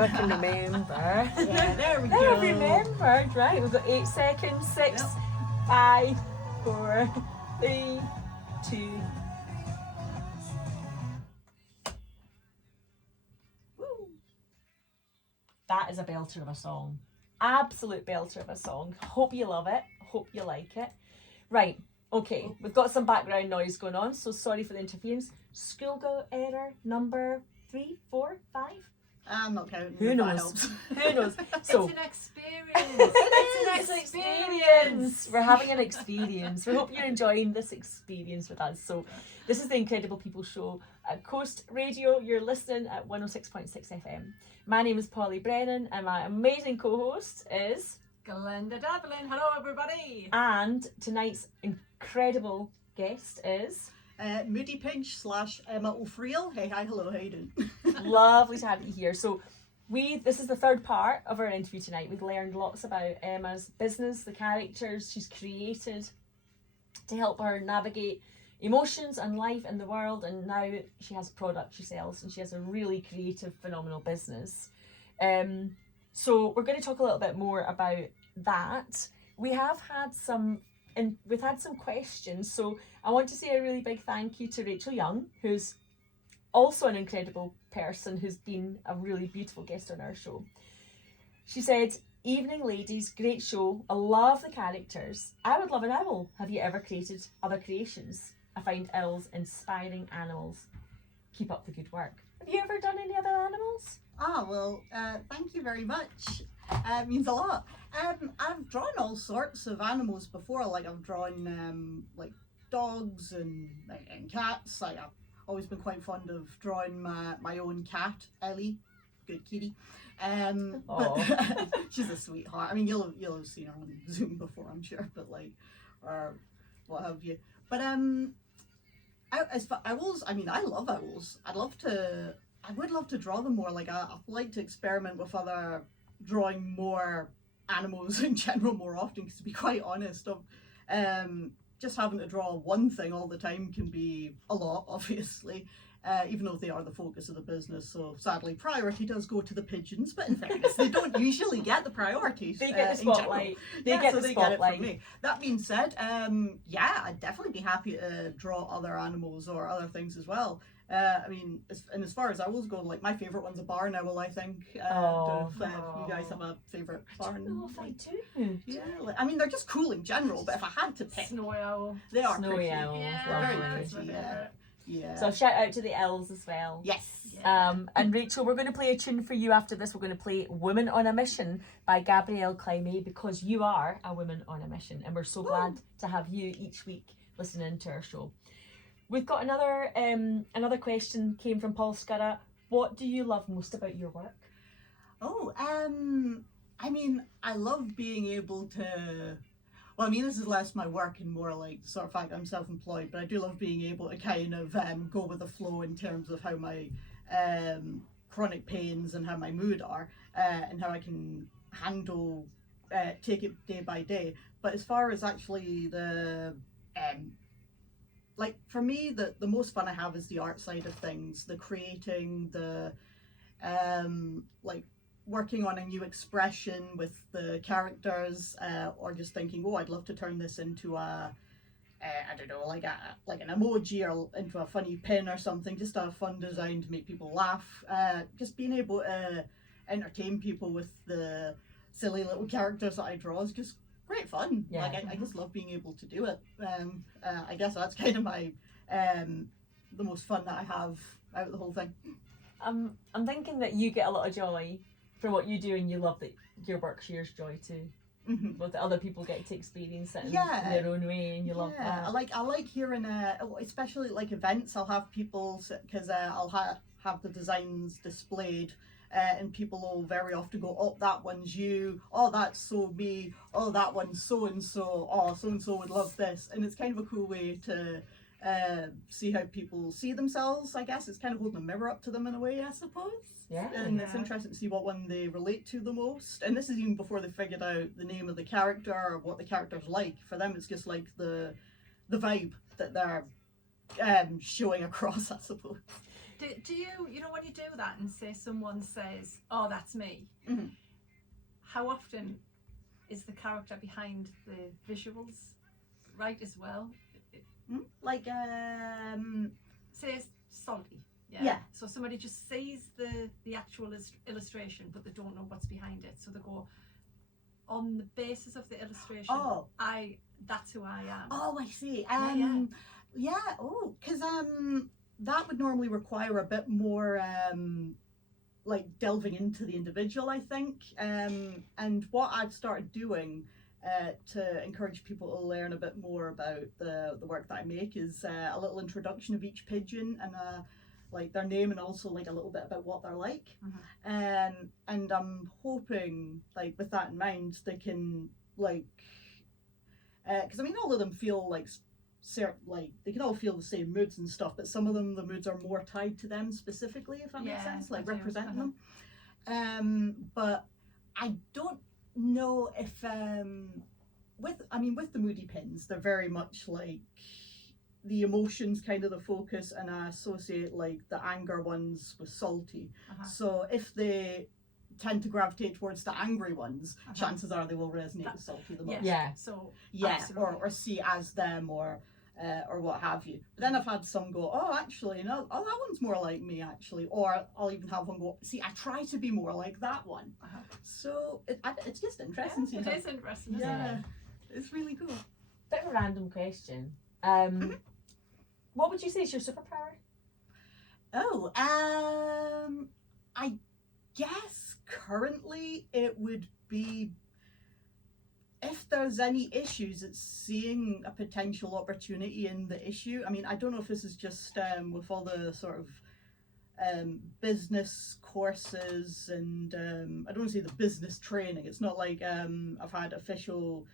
I can remember. Yeah, there we go. I remembered, right? We've got 8 seconds. 6, 5, 4, 3, 2. Woo. That is a belter of a song. Absolute belter of a song. Hope you love it. Hope you like it. Right. Okay, we've got some background noise going on, so sorry for the interference. Schoolgirl error number 3, 4, 5. I'm not counting. Who knows? Who knows? So It's an experience. it's an experience. We're having an experience. We hope you're enjoying this experience with us. So this is the Incredible People Show at Coast Radio. You're listening at 106.6 FM. My name is Polly Brennan, and my amazing co-host is Glenda Devlin. Hello, everybody. and tonight's incredible guest is Moodypidge / Emma O'Friel. Hey, hi, hello, how you doing? lovely to have you here. So this is the third part of our interview tonight. We've learned lots about Emma's business, the characters she's created to help her navigate emotions and life in the world, and now she has a product she sells, and she has a really creative, phenomenal business. So we're going to talk a little bit more about that. We've had some questions, so I want to say a really big thank you to Rachel Young, who's also an incredible person who's been a really beautiful guest on our show. She said, "Evening ladies, great show. I love the characters. I would love an owl. Have you ever created other creations? I find owls inspiring animals. Keep up the good work." Have you ever done any other animals? Well, thank you very much. It means a lot. I've drawn all sorts of animals before. Like I've drawn like dogs and cats. Like I've always been quite fond of drawing my own cat, Ellie, good kitty. But she's a sweetheart. I mean, you'll have seen her on Zoom before, I'm sure. But like, or what have you? But as for owls, I mean, I love owls. I would love to draw them more. Like I'd like to experiment with drawing more animals in general more often, because to be quite honest, just having to draw one thing all the time can be a lot, obviously, even though they are the focus of the business. So sadly, priority does go to the pigeons, but in fairness, they don't usually get the priorities. They get the spotlight. They get the spotlight. Get it from me. That being said, yeah, I'd definitely be happy to draw other animals or other things as well. I mean, as far as owls go, like my favourite one's a barn owl, I think. If you guys have a favourite barn? I don't know if I do. Yeah, I mean, they're just cool in general, but if I had to pick, Snowy owl. they are Snowy pretty. owls, Yeah, Very that's pretty, my yeah. favourite. Yeah. So shout out to the elves as well. Yes. And Rachel, we're going to play a tune for you after this. We're going to play Woman on a Mission by Gabrielle Climate, because you are a woman on a mission, and we're so glad to have you each week listening to our show. We've got another question came from Paul Scurra. What do you love most about your work? I mean, I love being able to, well, I mean, this is less my work and more like sort of fact I'm self-employed, but I do love being able to kind of go with the flow in terms of how my chronic pains and how my mood are, and how I can handle, take it day by day. But as far as actually the like for me, the most fun I have is the art side of things, the creating, the like working on a new expression with the characters, or just thinking, oh, I'd love to turn this into a I don't know, like an emoji or into a funny pin or something, just a fun design to make people laugh. Just being able to entertain people with the silly little characters that I draw is just great fun. Yeah. Like I just love being able to do it. I guess that's kind of my the most fun that I have out of the whole thing. I'm thinking that you get a lot of joy from what you do, and you love that your work shares joy too. Mm-hmm. But that other people get to experience it in their own way, and you love that. I like hearing, especially like events. I'll have people, because I'll have the designs displayed, and people will very often go, oh, that one's you, oh, that's so me, oh, that one's so and so, oh, so and so would love this. And it's kind of a cool way to see how people see themselves. I guess it's kind of holding a mirror up to them in a way, I suppose. Yeah. And it's interesting to see what one they relate to the most. And this is even before they figured out the name of the character or what the character's like. For them, it's just like the vibe that they're showing across, I suppose. Do you know when you do that and say someone says, "Oh, that's me," Mhm. how often is the character behind the visuals right as well? Like Say salty. Yeah. So somebody just sees the actual illustration, but they don't know what's behind it. So they go, on the basis of the illustration, Oh. that's who I am. Oh, I see. Yeah. Oh, because that would normally require a bit more like delving into the individual, I think. And what I've started doing to encourage people to learn a bit more about the work that I make is a little introduction of each pigeon and like their name and also like a little bit about what they're like. And I'm hoping, like with that in mind, they can like, because I mean all of them feel like like they can all feel the same moods and stuff, but some of them, the moods are more tied to them specifically, if that makes sense, like representing them. But I don't know if with the Moody pins, they're very much like the emotions kind of the focus, and I associate like the anger ones with salty. So if they tend to gravitate towards the angry ones, chances are they will resonate with salty the most. Yeah. So or see as them or what have you. But then I've had some go, oh, actually, no, oh, that one's more like me, actually. Or I'll even have one go, see, I try to be more like that one. So it's just interesting. It is interesting, isn't Yeah, it? it's really cool. Bit of a random question. What would you say is your superpower? Oh, I guess currently it would be, if there's any issues, it's seeing a potential opportunity in the issue. I mean, I don't know if this is just with all the sort of business courses and I don't want to say the business training. It's not like I've had official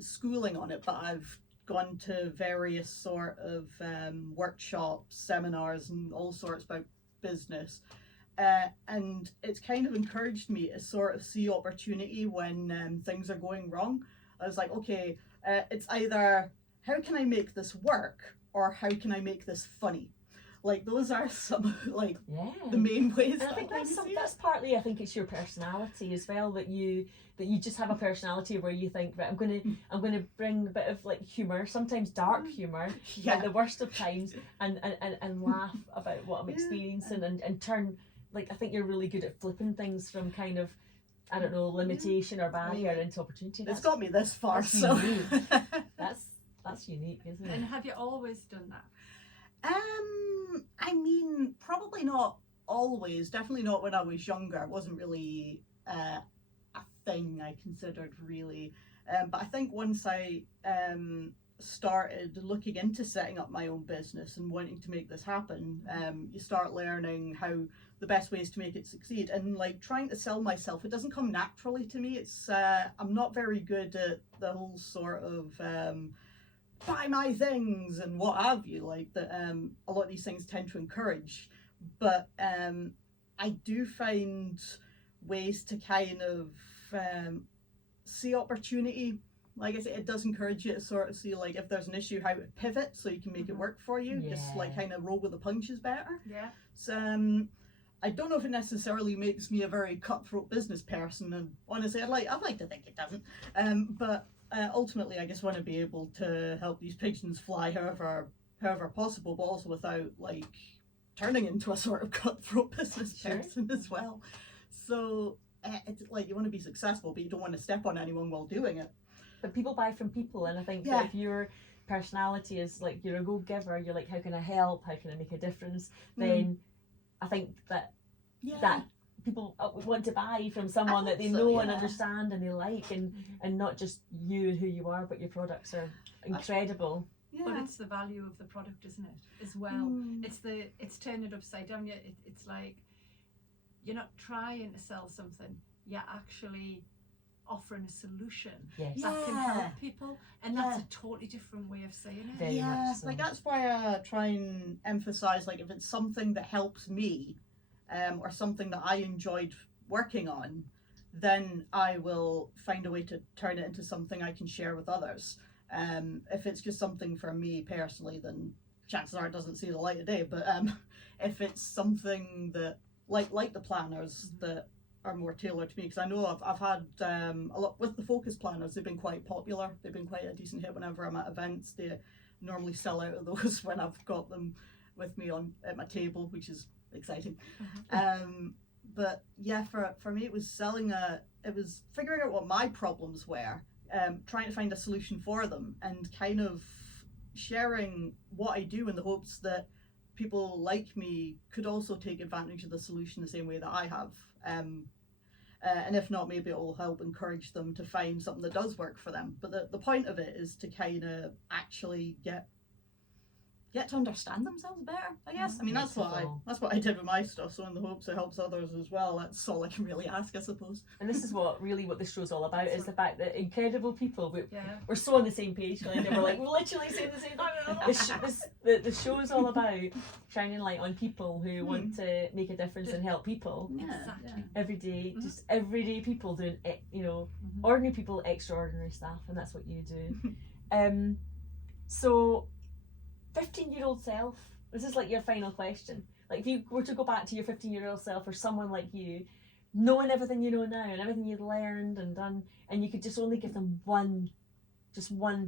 schooling on it, but I've gone to various sort of workshops, seminars, and all sorts about business. And it's kind of encouraged me to sort of see opportunity when things are going wrong. I was like, okay, it's either how can I make this work or how can I make this funny? Like those are some like the main ways. And I think that's partly, I think it's your personality as well, that you just have a personality where you think, right, I'm gonna bring a bit of like humour, sometimes dark humour, at the worst of times, and laugh about what I'm experiencing and turn, like, I think you're really good at flipping things from kind of, I don't know, limitation or barrier into opportunity. It's got me this far, so unique. that's unique, isn't it? And have you always done that? I mean, probably not always. Definitely not when I was younger. It wasn't really a thing I considered really. But I think once I started looking into setting up my own business and wanting to make this happen, you start learning how the best ways to make it succeed, and like trying to sell myself, it doesn't come naturally to me. It's I'm not very good at the whole sort of buy my things and what have you, like that a lot of these things tend to encourage, but I do find ways to kind of see opportunity. Like I say, it does encourage you to sort of see, like, if there's an issue, how to pivot so you can make it work for you. Just like kind of roll with the punches better. So I don't know if it necessarily makes me a very cutthroat business person, and honestly I'd like to think it doesn't, but ultimately I just want to be able to help these pigeons fly however possible, but also without like turning into a sort of cutthroat business person as well. So it's like you want to be successful, but you don't want to step on anyone while doing it. But people buy from people, and I think that if your personality is like you're a go-giver, you're like, how can I help, how can I make a difference, then I think that that people want to buy from someone that they know and understand and they like, and not just you and who you are, but your products are incredible. But it's the value of the product, isn't it, as well? It's turning it upside down. It's like you're not trying to sell something, you're actually offering a solution that can help people, and that's a totally different way of saying it. Very much so. Like that's why I try and emphasize, like, if it's something that helps me or something that I enjoyed working on, then I will find a way to turn it into something I can share with others. If it's just something for me personally, then chances are it doesn't see the light of day. But if it's something that like the planners that are more tailored to me, because I know I've had a lot with the focus planners. They've been quite popular. They've been quite a decent hit whenever I'm at events. They normally sell out of those when I've got them with me at my table, which is exciting. But yeah, for me it was figuring out what my problems were, trying to find a solution for them, and kind of sharing what I do in the hopes that people like me could also take advantage of the solution the same way that I have. And if not, maybe it will help encourage them to find something that does work for them. But the point of it is to kind of actually get to understand themselves better, I guess. I mean, that's what I did with my stuff, so in the hopes it helps others as well. That's all I can really ask, I suppose. And this is what this show's all about, is the fact that incredible people, we're so on the same page, and we're like literally saying the same thing. The show is all about shining light on people who want to make a difference and help people. Exactly. Every day, just everyday people doing, ordinary people, extraordinary stuff, and that's what you do. So 15-year-old self, this is like your final question. Like, if you were to go back to your 15-year-old self, or someone like you, knowing everything you know now and everything you've learned and done, and you could just only give them one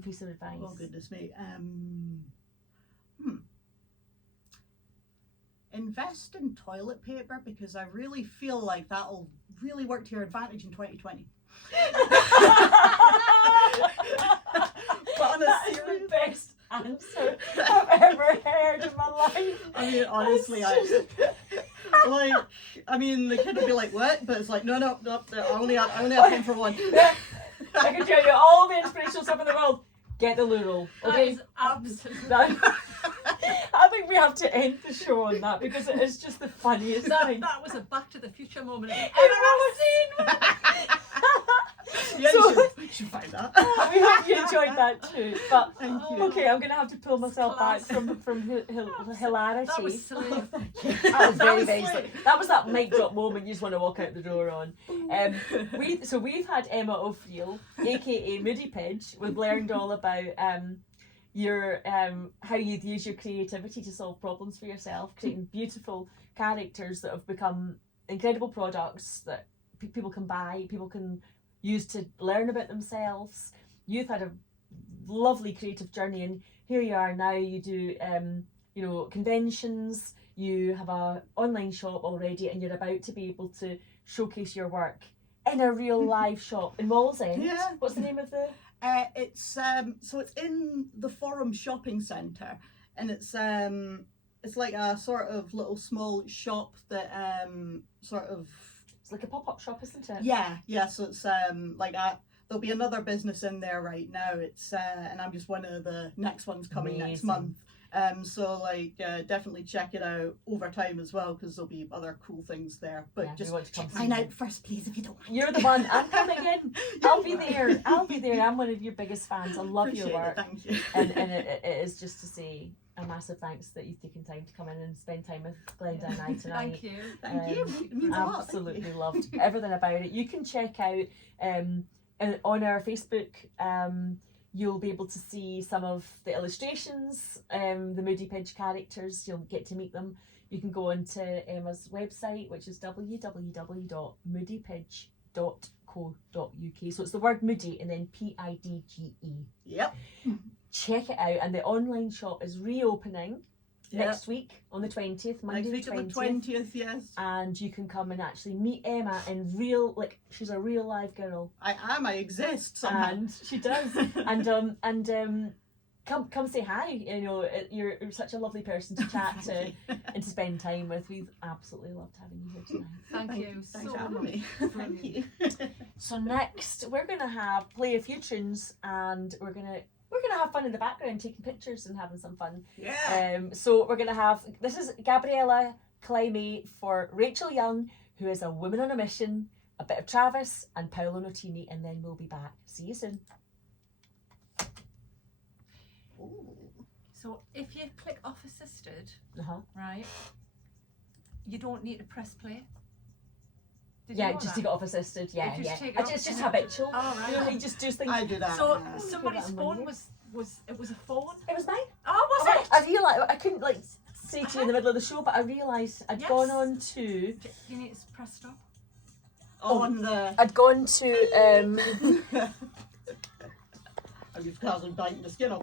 piece of advice. Oh goodness me. Invest in toilet paper, because I really feel like that'll really work to your advantage in 2020. But on a serious, best answer I've ever heard in my life. I mean, honestly, the kid would be like, "What?" But it's like, no, I only have time for one. I can tell you all the inspirational stuff in the world. Get the loo roll, okay? Absolutely. I think we have to end the show on that, because it is just the funniest thing. That was a Back to the Future moment. Yeah, So, you should find that. we hope you enjoyed that too. But Thank you. okay, I'm gonna have to pull myself back from hilarity. That was silly. That was very, very silly. That was that mic drop moment you just want to walk out the door on. We've had Emma O'Friel, aka Moodypidge. We've learned all about your how you use your creativity to solve problems for yourself, creating beautiful characters that have become incredible products that people can buy, people can use to learn about themselves. You've had a lovely creative journey, and here you are now. You do conventions, you have a online shop already, and you're about to be able to showcase your work in a real live shop in Wallsend. Yeah. What's the name of the it's in the Forum Shopping Centre, and it's like a sort of little small shop that it's like a pop-up shop, isn't it? Yeah, so it's like that. There'll be another business in there right now. It's and I'm just one of the next ones coming next month. So definitely check it out over time as well, because there'll be other cool things there. But just find out first, please, if you don't mind. You're the one. I'm coming in. I'll be there. I'm one of your biggest fans. I love Appreciate your work. it, thank you. And it is just to say a massive thanks that you've taken time to come in and spend time with Glenda and I tonight. Thank you. Thank you. It means a lot. Absolutely loved everything about it. You can check out on our Facebook. You'll be able to see some of the illustrations, the Moodypidge characters. You'll get to meet them. You can go onto Emma's website, which is www.moodypidge.co.uk. So it's the word Moody and then Pidge. Yep. Check it out. And the online shop is reopening next week on the 20th, Monday next week the 20th. On the 20th, yes. And you can come and actually meet Emma in real, she's a real live girl. I am. I exist somehow. And she does. Come say hi. You're such a lovely person to chat to and to spend time with. We've absolutely loved having you here tonight. Thank you Thanks so for having much. me. Thank you. So next we're gonna play a few tunes, and we're gonna have fun in the background, taking pictures and having some fun. Yeah. So we're gonna have, this is Gabriella Climate for Rachel Young, who is a woman on a mission, a bit of Travis and Paolo Notini, and then we'll be back. See you soon. So if you click off assisted, Uh-huh. right, you don't need to press play. Did Yeah, you know just that? to get off assisted. Yeah, You just yeah. take it off. It's just habitual. Oh, right. You know, you just do things. I do that. So yeah. somebody's Put that on phone Monday. was it was a phone? It was mine. Oh, was it? I realised I couldn't like say to you in the middle of the show, but I realised I'd Yes. gone on to. You need to press stop. On the. I'd gone to I'm just biting the skin off.